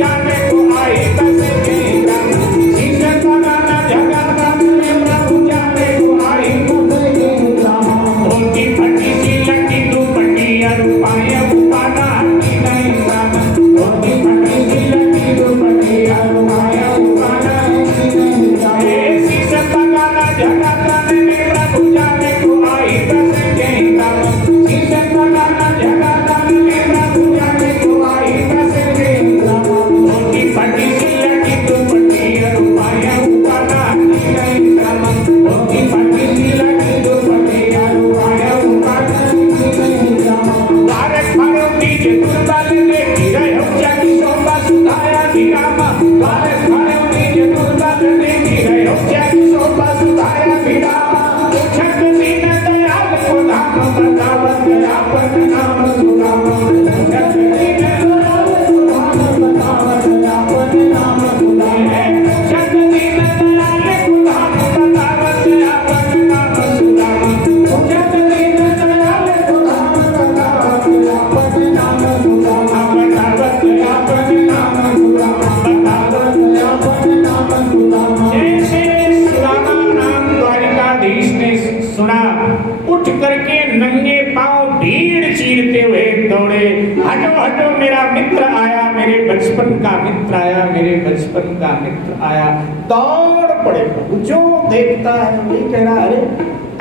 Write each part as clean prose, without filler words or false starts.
जाने को आई बस के ग्राम शीश लगाना जगत में प्रभु जाने को आई बस के ग्राम उनकी फटी सी लगी दुपट्टी रुपाया उपाना की नहीं ग्राम उनकी फटी सी लगी दुपट्टी रुपाया उपाना की नहीं ग्राम शीश लगाना जगत में प्रभु जाने को आई बस के ग्राम शीश लगाना जगत में प्रभु जाने को आई बस के ग्राम उनकी फटी सी लगी दुपट्टी रुपाया उपाना की नहीं ग्राम उनकी फटी सी लगी दुपट्टी रुपाया उपाना की नहीं ग्राम भारत भारत की दुर्बल देखी रहे हो जगी शोभा सुधाया विराम भारत भारत की दुर्बल देखी रहे हो जगी शोभा सुधाया विराम छठ दिन दयाल को धाम बतावत आपन नाम सुनाम छठ दिन दयाल को धाम बतावत आपन नाम सुनाम छठ दिन दयाल को धाम बतावत आपन नाम सुनाम छठ दिन दयाल को धाम बतावत आपन नाम सुनाम बतावत आपन नाम सुनाम बतावत आपन नाम सुनाम जैसे सुदामा नाम द्वारिकाधीश ने सुना उठ करके नंगे पांव भीड़ चीरते हुए दौड़े हटो हटो मेरा मित्र आया मेरे बचपन का मित्र आया मेरे बचपन का मित्र आया दौड़ पड़े प्रभु जो देखता है वही कह रहा अरे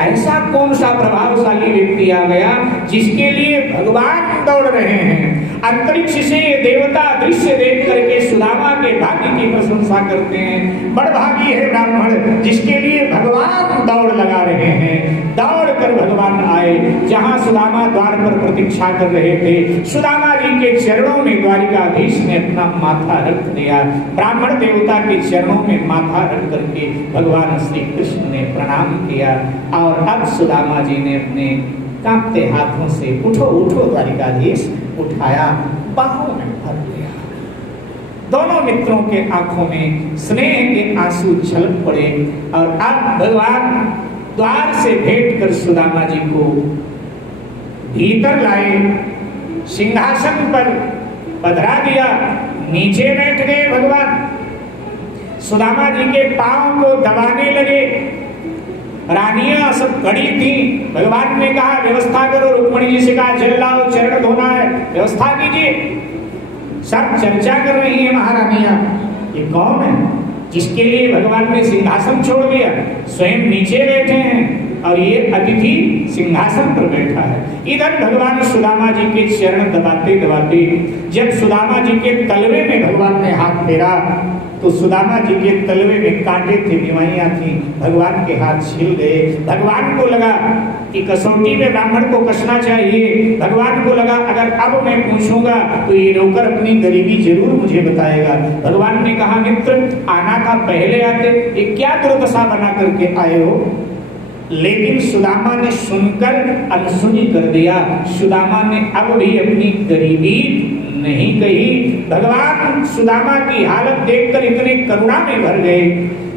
ऐसा कौन सा प्रभावशाली व्यक्ति आ गया जिसके लिए भगवान दौड़ रहे हैं अंतरिक्ष से ये देवता दृश्य देख करके सुदामा के भाग्य की प्रशंसा करते हैं बड़भागी है ब्राह्मण जिसके लिए भगवान दौड़ लगा रहे हैं दौड़ कर भगवान आए जहां सुदामा द्वार पर प्रतीक्षा कर रहे थे सुदामा जी के चरणों में द्वारिकाधीश ने अपना माथा रख दिया ब्राह्मण देवता के चरणों में माथा रख करके भगवान श्री कृष्ण ने प्रणाम किया और अब सुदामा जी ने अपने कांपते हाथों से उठो उठो द्वारिकाधीश उठाया बाहों में भर लिया दोनों मित्रों के आंखों में स्नेह के आंसू छलक पड़े और अब भगवान द्वार से भेंट कर सुदामा जी को भीतर लाए सिंहासन पर पधरा दिया नीचे बैठ गए भगवान सुदामा जी के पांव को दबाने लगे रानियां सब खड़ी थी भगवान ने कहा व्यवस्था करो रुक्मणी जी से कहा जल लाओ चरण धोना है व्यवस्था कीजिए सब चर्चा कर रही है महारानियां ये कौन है जिसके लिए भगवान ने सिंहासन छोड़ दिया स्वयं नीचे बैठे हैं और ये अतिथि सिंहासन पर बैठा है इधर भगवान सुदामा जी के चरण दबाते दबाते जब सुदामा जी के तलवे में भगवान ने हाथ फेरा तो सुदामा जी के तलवे में कांटे थे बीमारियां थी भगवान के हाथ छिल गए भगवान को लगा कि कसौटी में ब्राह्मण को कसना चाहिए भगवान को लगा अगर अब मैं पूछूंगा तो ये रोकर अपनी गरीबी जरूर मुझे बताएगा भगवान ने कहा मित्र आना था पहले आते ये क्या दुर्दशा बना करके आए हो लेकिन सुदामा ने सुनकर अनसुनी कर दिया सुदामा ने अब भी अपनी गरीबी नहीं कही भगवान सुदामा की हालत देखकर इतने करुणा में भर गए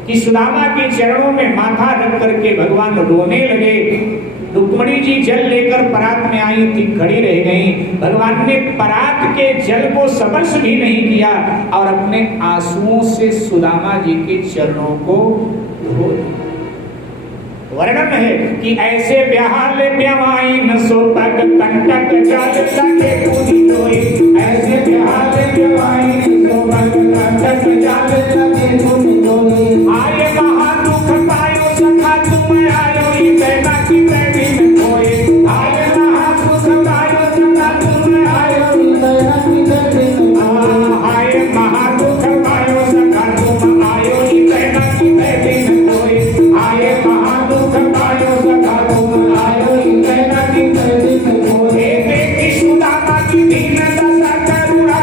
कि सुदामा के चरणों में माथा रख करके भगवान रोने लगे रुक्मणी जी जल लेकर परात में आई थी खड़ी रह गई भगवान ने परात के जल को स्पर्श भी नहीं किया और अपने आंसुओं से सुदामा जी के चरणों को धो दिया वर्णन है कि ऐसे ब्याहाल ब्यावाई न सो पग कंटक जाल लगे पूरी जोई ऐसे ब्याहाल ब्यावाई न सो पग कंटक जाल लगे पूरी जोई आए महा दुख पायो सखा तुम आयो ई बैना की बैठी में कोई आए महा दुख पायो सखा तुम आयो ई बैना की बैठी में आए महा दुख पायो सखा तुम आयो ई बैना की बैठी में कोई आए महा सुदामा की दीन दशा करुणा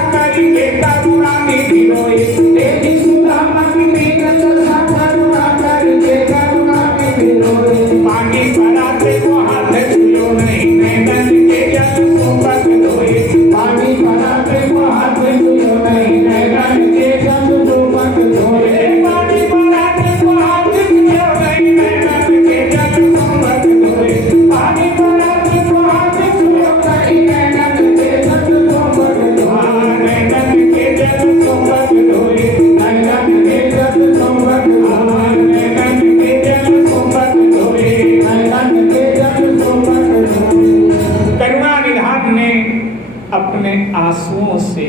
आंसुओं से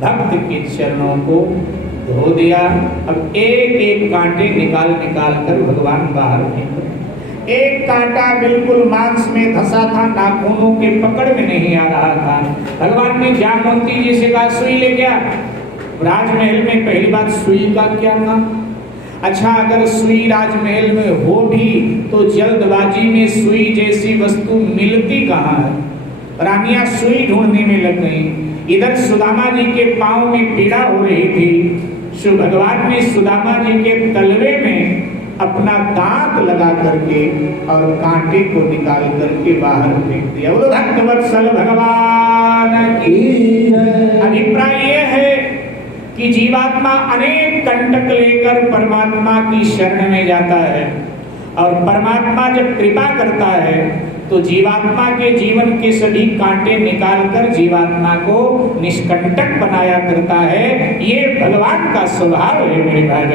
भक्त के चरणों को धो दिया। अब एक एक कांटे निकाल निकाल कर भगवान बाहर फेंक रहे। एक कांटा बिल्कुल मांस में धंसा था, नाखूनों के पकड़ में नहीं आ रहा था। भगवान ने जामवंती जी से कहा सुई ले गया। राजमहल में पहली बात सुई का क्या काम? अच्छा, अगर सुई राजमहल में हो भी तो जल्दबाजी में सुई जैसी वस्तु मिलती कहाँ है? रानियां सुई ढूंढने में लग गई। इधर सुदामा जी के पांव में पीड़ा हो रही थी। शिव भगवान ने सुदामा जी के तलवे में अपना दांत लगा करके और कांटे को निकाल करके बाहर फेंक दिया। बोलो भक्तवत्सल भगवान की। अभिप्राय यह है कि जीवात्मा अनेक कंटक लेकर परमात्मा की शरण में जाता है और परमात्मा जब कृपा करता है तो जीवात्मा के जीवन के सभी कांटे निकालकर जीवात्मा को निष्कंटक बनाया करता है। ये भगवान का स्वभाव है मेरे भाई।